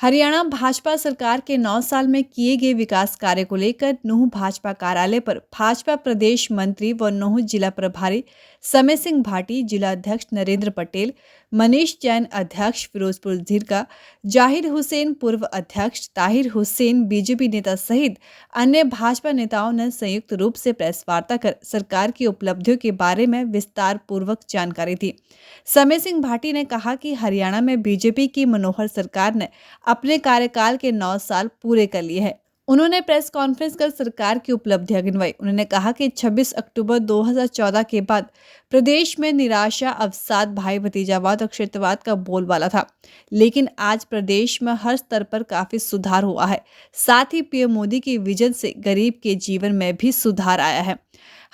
हरियाणा भाजपा सरकार के 9 साल में किए गए विकास कार्य को लेकर नूंह भाजपा कार्यालय पर भाजपा प्रदेश मंत्री व नूंह जिला प्रभारी समय सिंह भाटी, जिला अध्यक्ष नरेंद्र पटेल, मनीष जैन अध्यक्ष फिरोजपुर झिरका, जाहिर हुसैन पूर्व अध्यक्ष, ताहिर हुसैन बीजेपी नेता सहित अन्य भाजपा नेताओं ने संयुक्त रूप से प्रेस वार्ता कर सरकार की उपलब्धियों के बारे में विस्तार पूर्वक जानकारी दी। समय सिंह भाटी ने कहा कि हरियाणा में बीजेपी की मनोहर सरकार ने अपने कार्यकाल के 9 साल पूरे कर लिए हैं। उन्होंने प्रेस कॉन्फ्रेंस कर सरकार की उपलब्धियां गिनवाई। उन्होंने कहा कि 26 अक्टूबर 2014 के बाद प्रदेश में निराशा, अवसाद, भाई भतीजावाद और क्षेत्रवाद का बोलबाला था, लेकिन आज प्रदेश में हर स्तर पर काफी सुधार हुआ है। साथ ही पीएम मोदी के विजन से गरीब के जीवन में भी सुधार आया है।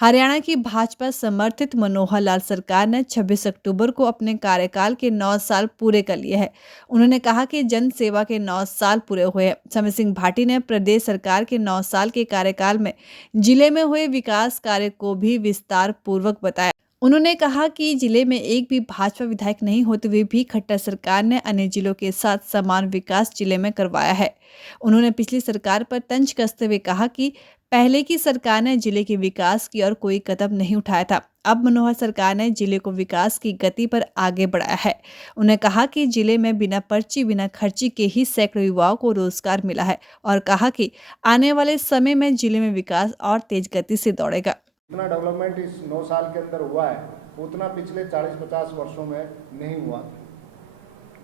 हरियाणा की भाजपा समर्थित मनोहर लाल सरकार ने 26 अक्टूबर को अपने कार्यकाल के 9 साल पूरे कर लिए हैं। उन्होंने कहा कि जन सेवा के 9 साल पूरे हुए हैं। समय सिंह भाटी ने प्रदेश सरकार के 9 साल के कार्यकाल में जिले में हुए विकास कार्य को भी विस्तार पूर्वक बताया। उन्होंने कहा कि जिले में एक भी भाजपा विधायक नहीं होते हुए भी खट्टर सरकार ने अन्य जिलों के साथ समान विकास जिले में करवाया है। उन्होंने पिछली सरकार पर तंज कसते हुए कहा कि पहले की सरकार ने जिले के विकास की और कोई कदम नहीं उठाया था। अब मनोहर सरकार ने जिले को विकास की गति पर आगे बढ़ाया है। उन्होंने कहा कि जिले में बिना पर्ची, बिना खर्ची के ही सैकड़ों युवाओं को रोजगार मिला है और कहा कि आने वाले समय में जिले में विकास और तेज गति से दौड़ेगा। इतना डेवलपमेंट इस 9 साल के अंदर हुआ है, उतना पिछले 40-50 वर्षों में नहीं हुआ।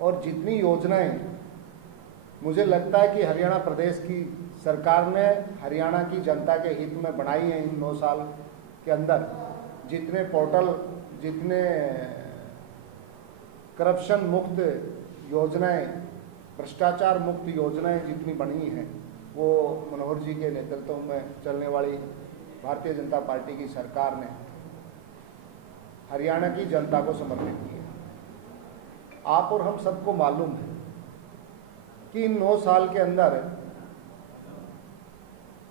और जितनी योजनाएं मुझे लगता है कि हरियाणा प्रदेश की सरकार ने हरियाणा की जनता के हित में बनाई हैं इन 9 साल के अंदर, जितने पोर्टल, जितने करप्शन मुक्त योजनाएं, भ्रष्टाचार मुक्त योजनाएं जितनी बनी हैं, वो मनोहर जी के नेतृत्व में चलने वाली भारतीय जनता पार्टी की सरकार ने हरियाणा की जनता को समर्पित की है। आप और हम सबको मालूम है कि इन 9 साल के अंदर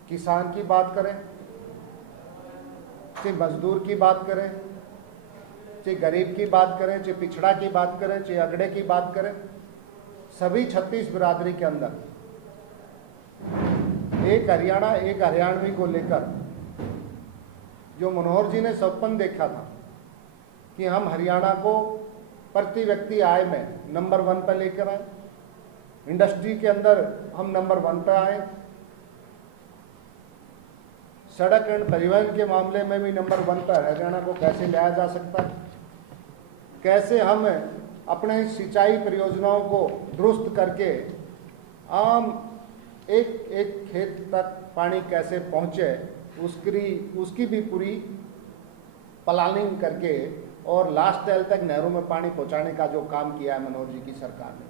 किसान की बात करें, चाहे मजदूर की बात करें, चाहे गरीब की बात करें, चाहे पिछड़ा की बात करें, चाहे अगड़े की बात करें, सभी 36 बिरादरी के अंदर एक हरियाणा, एक हरियाणवी को लेकर जो मनोहर जी ने सपन देखा था कि हम हरियाणा को प्रति व्यक्ति आय में नंबर 1 पर लेकर आए, इंडस्ट्री के अंदर हम नंबर 1 पर आए, सड़क एवं परिवहन के मामले में भी नंबर 1 पर हरियाणा को कैसे लाया जा सकता है, कैसे हम अपने सिंचाई परियोजनाओं को दुरुस्त करके आम एक एक खेत तक पानी कैसे पहुंचे, उसकी भी पूरी प्लानिंग करके और लास्ट टाइल तक नहरों में पानी पहुंचाने का जो काम किया है मनोहर जी की सरकार ने।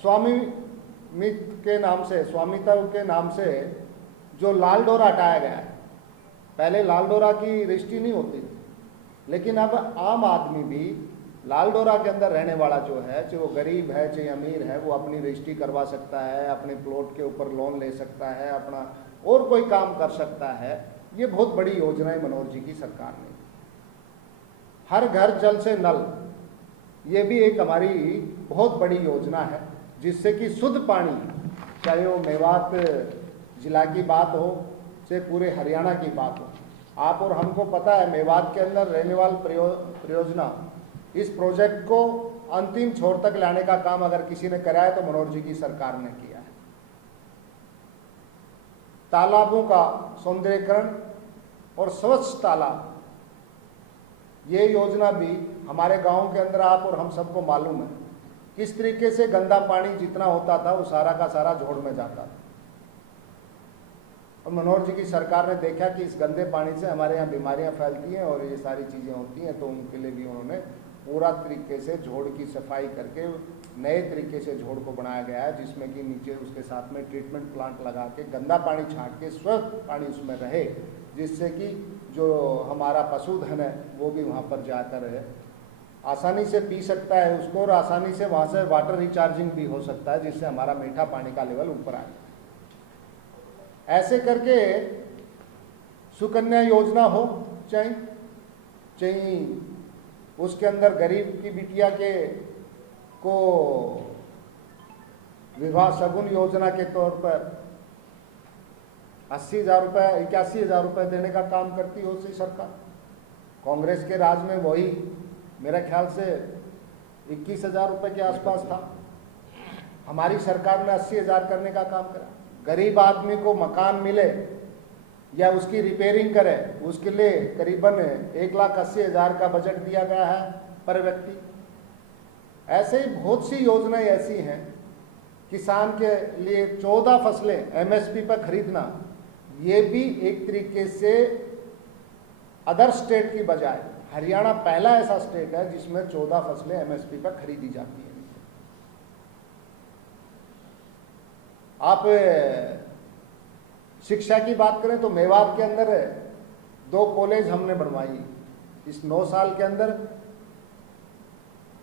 स्वामित्व के नाम से, स्वामित्व के नाम से जो लाल डोरा हटाया गया है, पहले लाल डोरा की रजिस्ट्री नहीं होती थी, लेकिन अब आम आदमी भी लाल डोरा के अंदर रहने वाला जो है, चाहे वो गरीब है चाहे अमीर है, वो अपनी रजिस्ट्री करवा सकता है, अपने प्लॉट के ऊपर लोन ले सकता है, अपना और कोई काम कर सकता है। ये बहुत बड़ी योजना है मनोहर जी की सरकार ने। हर घर जल से नल, ये भी एक हमारी बहुत बड़ी योजना है, जिससे कि शुद्ध पानी, चाहे वो मेवात जिला की बात हो चाहे पूरे हरियाणा की बात हो। आप और हमको पता है मेवात के अंदर रहने वाली परियोजना, इस प्रोजेक्ट को अंतिम छोर तक लाने का काम अगर किसी ने कराया तो मनोहर जी की सरकार ने किया है। तालाबों का सौंदर्यीकरण और स्वच्छ तालाब, ये योजना भी हमारे गांव के अंदर आप और हम सबको मालूम है किस तरीके से गंदा पानी जितना होता था वो सारा का सारा जोड़ में जाता था। और मनोहर जी की सरकार ने देखा कि इस गंदे पानी से हमारे यहाँ बीमारियाँ फैलती हैं और ये सारी चीज़ें होती हैं, तो उनके लिए भी उन्होंने पूरा तरीके से झोड़ की सफाई करके नए तरीके से झोड़ को बनाया गया है, जिसमें कि नीचे उसके साथ में ट्रीटमेंट प्लांट लगा के गंदा पानी छांट के स्वच्छ पानी उसमें रहे, जिससे कि जो हमारा पशुधन है वो भी वहाँ पर जाकर आसानी से पी सकता है उसको, और आसानी से वहाँ से वाटर रिचार्जिंग भी हो सकता है, जिससे हमारा मीठा पानी का लेवल ऊपर आए। ऐसे करके सुकन्या योजना हो चाहे उसके अंदर गरीब की बिटिया के को विवाह शगुन योजना के तौर पर 80,000 रुपये 81,000 रुपये देने का काम करती है उसी सरकार। कांग्रेस के राज में वही मेरा ख्याल से 21,000 रुपये के आसपास था। हमारी सरकार ने 80,000 करने का काम करा। गरीब आदमी को मकान मिले या उसकी रिपेयरिंग करे, उसके लिए करीबन 1,80,000 का बजट दिया गया है पर व्यक्ति। ऐसे ही बहुत सी योजनाएं ऐसी हैं। किसान के लिए 14 फसलें एमएसपी पर खरीदना, ये भी एक तरीके से अदर स्टेट की बजाय हरियाणा पहला ऐसा स्टेट है जिसमें 14 फसलें एमएसपी पर खरीदी जाती हैं। आप शिक्षा की बात करें तो मेवात के अंदर 2 कॉलेज हमने बनवाई इस 9 साल के अंदर।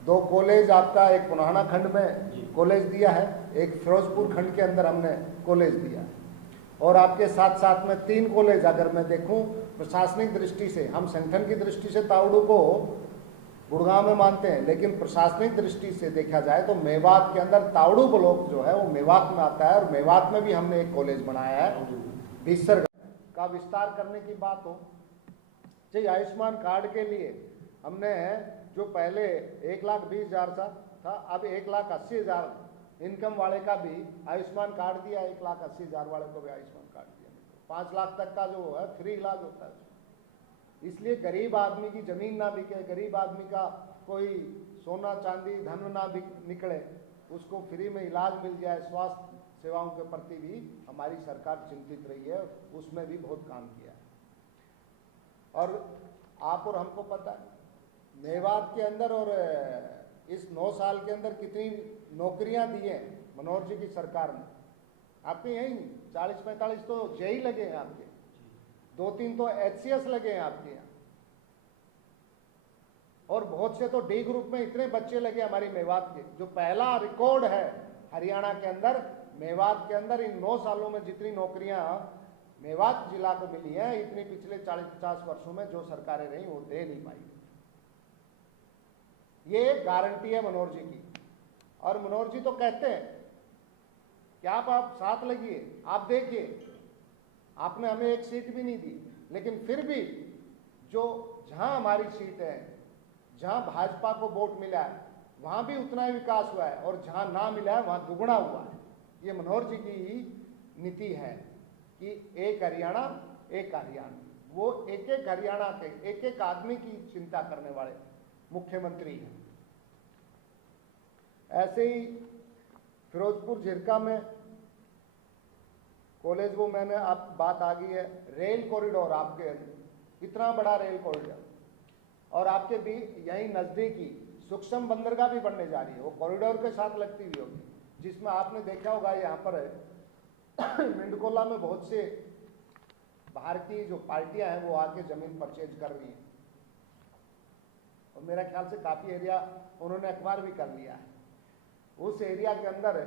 2 कॉलेज आपका, एक पुनाहना खंड में कॉलेज दिया है, एक फिरोजपुर खंड के अंदर हमने कॉलेज दिया है। और आपके साथ साथ में 3 कॉलेज अगर मैं देखूं प्रशासनिक दृष्टि से, हम संगठन की दृष्टि से तावड़ू को गुड़गांव में मानते हैं, लेकिन प्रशासनिक दृष्टि से देखा जाए तो मेवात के अंदर तावड़ू ब्लॉक जो है वो मेवात में आता है। और मेवात में भी हमने एक कॉलेज बनाया है। बीसर का विस्तार करने की बात हो, चाहे आयुष्मान कार्ड के लिए हमने जो पहले 1,20,000 था, अब 1,80,000 इनकम वाले का भी आयुष्मान कार्ड दिया, 1,80,000 वाले को भी आयुष्मान कार्ड दिया। 5 लाख तक का जो है फ्री इलाज होता है। इसलिए गरीब आदमी की जमीन ना बिके, गरीब आदमी का कोई सोना चांदी धन ना निकले, उसको फ्री में इलाज मिल जाए। स्वास्थ्य सेवाओं के प्रति भी हमारी सरकार चिंतित रही है, उसमें भी बहुत काम किया है। और आप और हमको पता है मेवात के अंदर और इस 9 साल के अंदर कितनी नौकरियां दी हैं मनोहर जी की सरकार ने। आपके यहीं 40-45 तो जेई लगे हैं आपके, 2-3 तो एचसीएस लगे हैं आपके यहाँ, और बहुत से तो डी ग्रुप में इतने बच्चे लगे हमारी मेवात के। जो पहला रिकॉर्ड है हरियाणा के अंदर, मेवात के अंदर इन 9 सालों में जितनी नौकरियां मेवात जिला को मिली हैं, इतनी पिछले 40-50 वर्षों में जो सरकारें रही वो दे नहीं पाई। ये गारंटी है मनोहर जी की। और मनोहर जी तो कहते हैं कि आप साथ लगिए, आप देखिए, आपने हमें एक सीट भी नहीं दी, लेकिन फिर भी जो जहां हमारी सीट है, जहां भाजपा को वोट मिला है, वहां भी उतना ही विकास हुआ है, और जहां ना मिला है वहां दुगना हुआ है। ये मनोहर जी की ही नीति है कि एक हरियाणा एक हरियाणा। वो एक एक हरियाणा के एक एक आदमी की चिंता करने वाले मुख्यमंत्री हैं। ऐसे ही फिरोजपुर झिरका में कॉलेज, वो मैंने आप बात आ गई है रेल कॉरिडोर, आपके इतना बड़ा रेल कॉरिडोर, और आपके भी यहीं नजदीकी सूक्ष्म बंदरगाह भी बनने जा रही है, वो कॉरिडोर के साथ लगती हुई होगी, जिसमें आपने देखा होगा यहाँ पर मिंडकोला में बहुत से बाहर की जो पार्टियां हैं वो आके जमीन परचेज कर रही हैं, और मेरा ख्याल से काफी एरिया उन्होंने एक्वायर भी कर लिया है। उस एरिया के अंदर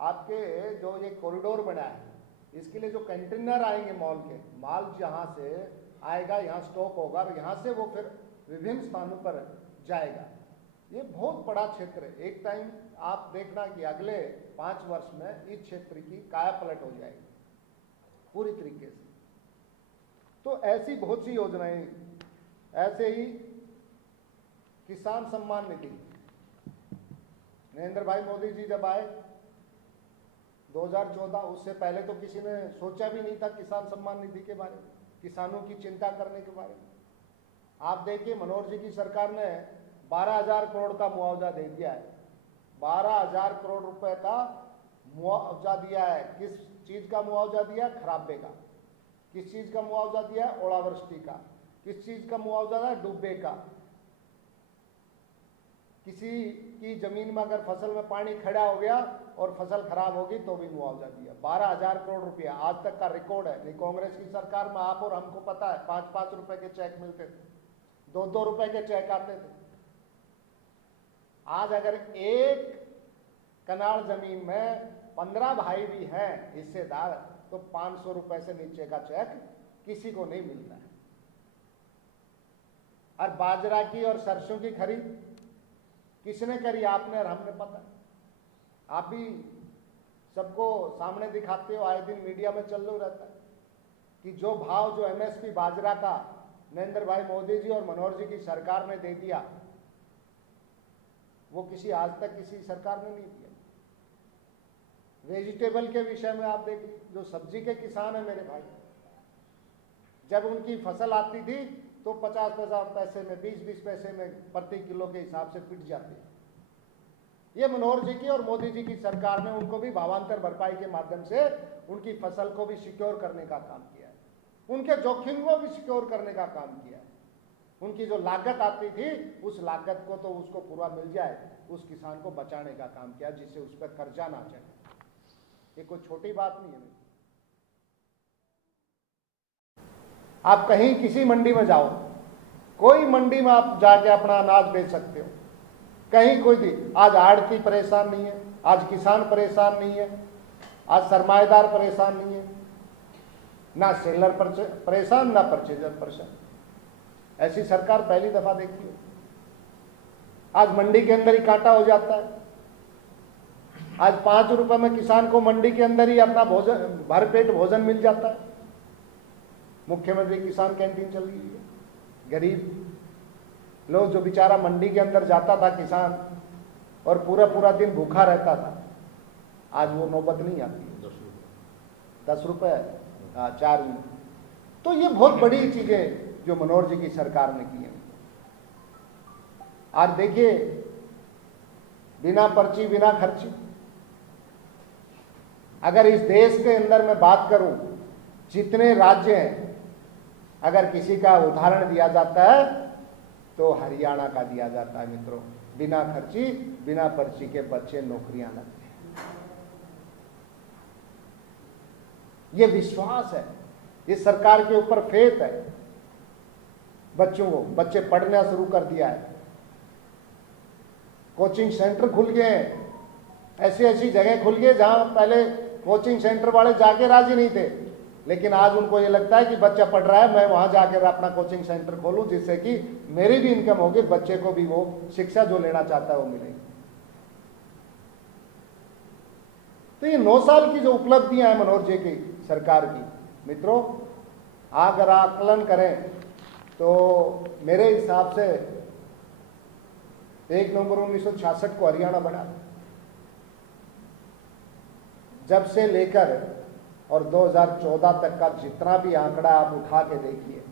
आपके जो ये कॉरिडोर बना है, इसके लिए जो कंटेनर आएंगे मॉल के, माल जहां से आएगा यहाँ स्टॉक होगा, और यहाँ से वो फिर विभिन्न स्थानों पर जाएगा। ये बहुत बड़ा क्षेत्र है। एक टाइम आप देखना कि अगले 5 वर्ष में इस क्षेत्र की काया पलट हो जाएगी पूरी तरीके से। तो ऐसी बहुत सी योजनाएं, ऐसे ही किसान सम्मान निधि, नरेंद्र भाई मोदी जी जब आए 2014, उससे पहले तो किसी ने सोचा भी नहीं था किसान सम्मान निधि के बारे में, किसानों की चिंता करने के बारे में। आप देखिए मनोहर जी की सरकार ने 12,000 करोड़ का मुआवजा दे दिया है। 12,000 करोड़ रुपए का मुआवजा दिया है। किस चीज का मुआवजा दिया? खराबे का। किस चीज का मुआवजा दिया? ओलावृष्टि का। किस चीज का मुआवजा है? डूबे का। किसी की जमीन में अगर फसल में पानी खड़ा हो गया और फसल खराब होगी तो भी मुआवजा दिया। 12,000 करोड़ रुपया आज तक का रिकॉर्ड है। नहीं, कांग्रेस की सरकार में आप और हमको पता है 5-5 रुपए के चेक मिलते थे, 2-2 रुपए के चेक आते थे। आज अगर एक कनाल जमीन में 15 भाई भी हैं हिस्सेदार, तो 500 रुपए से नीचे का चेक किसी को नहीं मिलता है। और बाजरा की और सरसों की खरीद किसने करी? आपने और हमने। पता आप भी सबको सामने दिखाते हो, आए दिन मीडिया में चल रहता है कि जो भाव जो एमएसपी बाजरा का नरेंद्र भाई मोदी जी और मनोहर जी की सरकार ने दे दिया, वो आज तक किसी सरकार ने नहीं दिया। वेजिटेबल के विषय में आप देखिए, जो सब्जी के किसान है मेरे भाई, जब उनकी फसल आती थी तो 50-50 पैसे में, 20-20 पैसे में प्रति किलो के हिसाब से पिट जाती है। ये मनोहर जी की और मोदी जी की सरकार ने उनको भी भावांतर भरपाई के माध्यम से उनकी फसल को भी सिक्योर करने का काम किया है, उनके जोखिम को भी सिक्योर करने का काम किया है। उनकी जो लागत आती थी उस लागत को तो उसको पूरा मिल जाए, उस किसान को बचाने का काम किया, जिससे उस पर कर्जा ना चढ़े। ये कोई छोटी बात नहीं है। आप कहीं किसी मंडी में जाओ, कोई मंडी में आप जाके अपना अनाज बेच सकते हो, कहीं कोई भी। आज आढ़ती परेशान नहीं है, आज किसान परेशान नहीं है, आज सरमाएदार परेशान नहीं है, ना सेलर परेशान, ना परचेजर परेशान। ऐसी सरकार पहली दफा देखी है। आज मंडी के अंदर ही कांटा हो जाता है। आज 5 रुपए में किसान को मंडी के अंदर ही अपना भोजन, भरपेट भोजन मिल जाता है। मुख्यमंत्री किसान कैंटीन चल रही है। गरीब लोग जो बेचारा मंडी के अंदर जाता था किसान और पूरा दिन भूखा रहता था, आज वो नौबत नहीं आती। 10 रुपए 4 में। तो ये बहुत बड़ी चीजें जो मनोहर जी की सरकार ने की है। आज देखिए, बिना पर्ची बिना खर्ची, अगर इस देश के अंदर मैं बात करूं, जितने राज्य हैं, अगर किसी का उदाहरण दिया जाता है तो हरियाणा का दिया जाता है मित्रों। बिना खर्ची बिना पर्ची के बच्चे नौकरियां लगते हैं। ये विश्वास है, ये सरकार के ऊपर फेथ है। बच्चों को, बच्चे पढ़ना शुरू कर दिया है, कोचिंग सेंटर खुल गए हैं, ऐसी जगह खुल गए जहां पहले कोचिंग सेंटर वाले जाके राजी नहीं थे, लेकिन आज उनको ये लगता है कि बच्चा पढ़ रहा है, मैं वहां जाकर अपना कोचिंग सेंटर खोलूं, जिससे कि मेरी भी इनकम होगी, बच्चे को भी वो शिक्षा जो लेना चाहता है वो मिलेगी। तो ये 9 साल की जो उपलब्धियां हैं मनोहर जी की सरकार की, मित्रों, अगर आकलन करें तो मेरे हिसाब से 1 नवंबर 1966 को हरियाणा बना। जब से लेकर और 2014 तक का जितना भी आंकड़ा आप उठा के देखिए,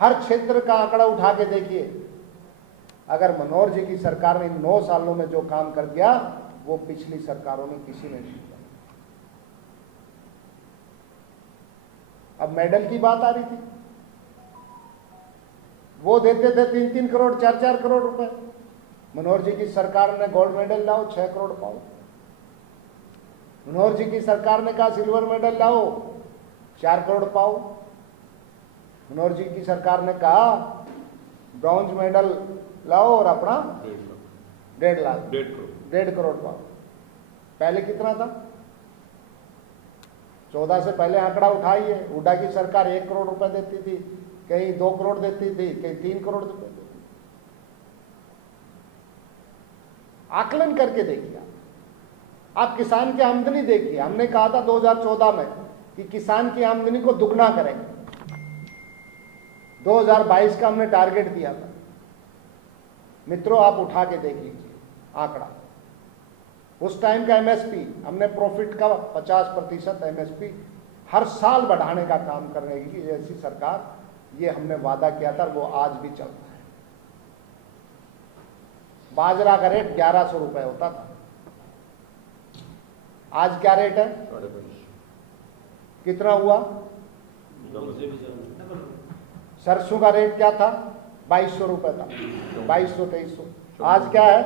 हर क्षेत्र का आंकड़ा उठा के देखिए, अगर मनोहर जी की सरकार ने 9 सालों में जो काम कर दिया वो पिछली सरकारों में किसी ने नहीं किया। अब मेडल की बात आ रही थी, वो देते थे 3-3 करोड़ 4-4 करोड़ रुपए। मनोहर जी की सरकार ने गोल्ड मेडल लाओ 6 करोड़ पाओ। मनोहर जी की सरकार ने कहा सिल्वर मेडल लाओ 4 करोड़ पाओ। मनोहर जी की सरकार ने कहा ब्रॉन्ज मेडल लाओ और अपना 1.5 करोड़ पाओ। पहले कितना था? 14 से पहले आंकड़ा उठाइए। हुड्डा की सरकार 1 करोड़ रुपए देती थी, कहीं 2 करोड़ देती थी, कहीं 3 करोड़ रुपए देती थी। आकलन करके देखिए, आप किसान की आमदनी देखिए। हमने कहा था 2014 में कि किसान की आमदनी को दुगना करेंगे। 2022 का हमने टारगेट दिया था। मित्रों, आप उठा के देख लीजिए आंकड़ा। उस टाइम का एमएसपी, हमने प्रॉफिट का 50% एमएसपी हर साल बढ़ाने का काम करने की ऐसी सरकार, ये हमने वादा किया था, वो आज भी चल रहा है। बाजरा का रेट 1100 रुपए होता था, आज क्या रेट है? कितना हुआ? सरसों का रेट क्या था? 2200 रुपए था, 2200-2300। आज क्या है?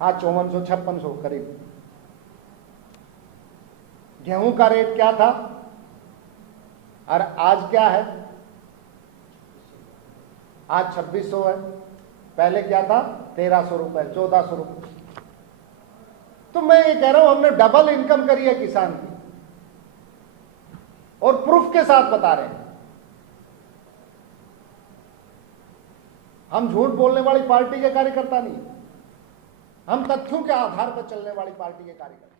हाँ, 5400-5600 करीब। गेहूं का रेट क्या था और आज क्या है? आज 2600 है, पहले क्या था? 1300 रुपए, 1400 रुपए। तो मैं ये कह रहा हूं, हमने डबल इनकम करी है किसान की, और प्रूफ के साथ बता रहे हैं। हम झूठ बोलने वाली पार्टी के कार्यकर्ता नहीं। हम तथ्यों के आधार पर चलने वाली पार्टी के कार्यकर्ता।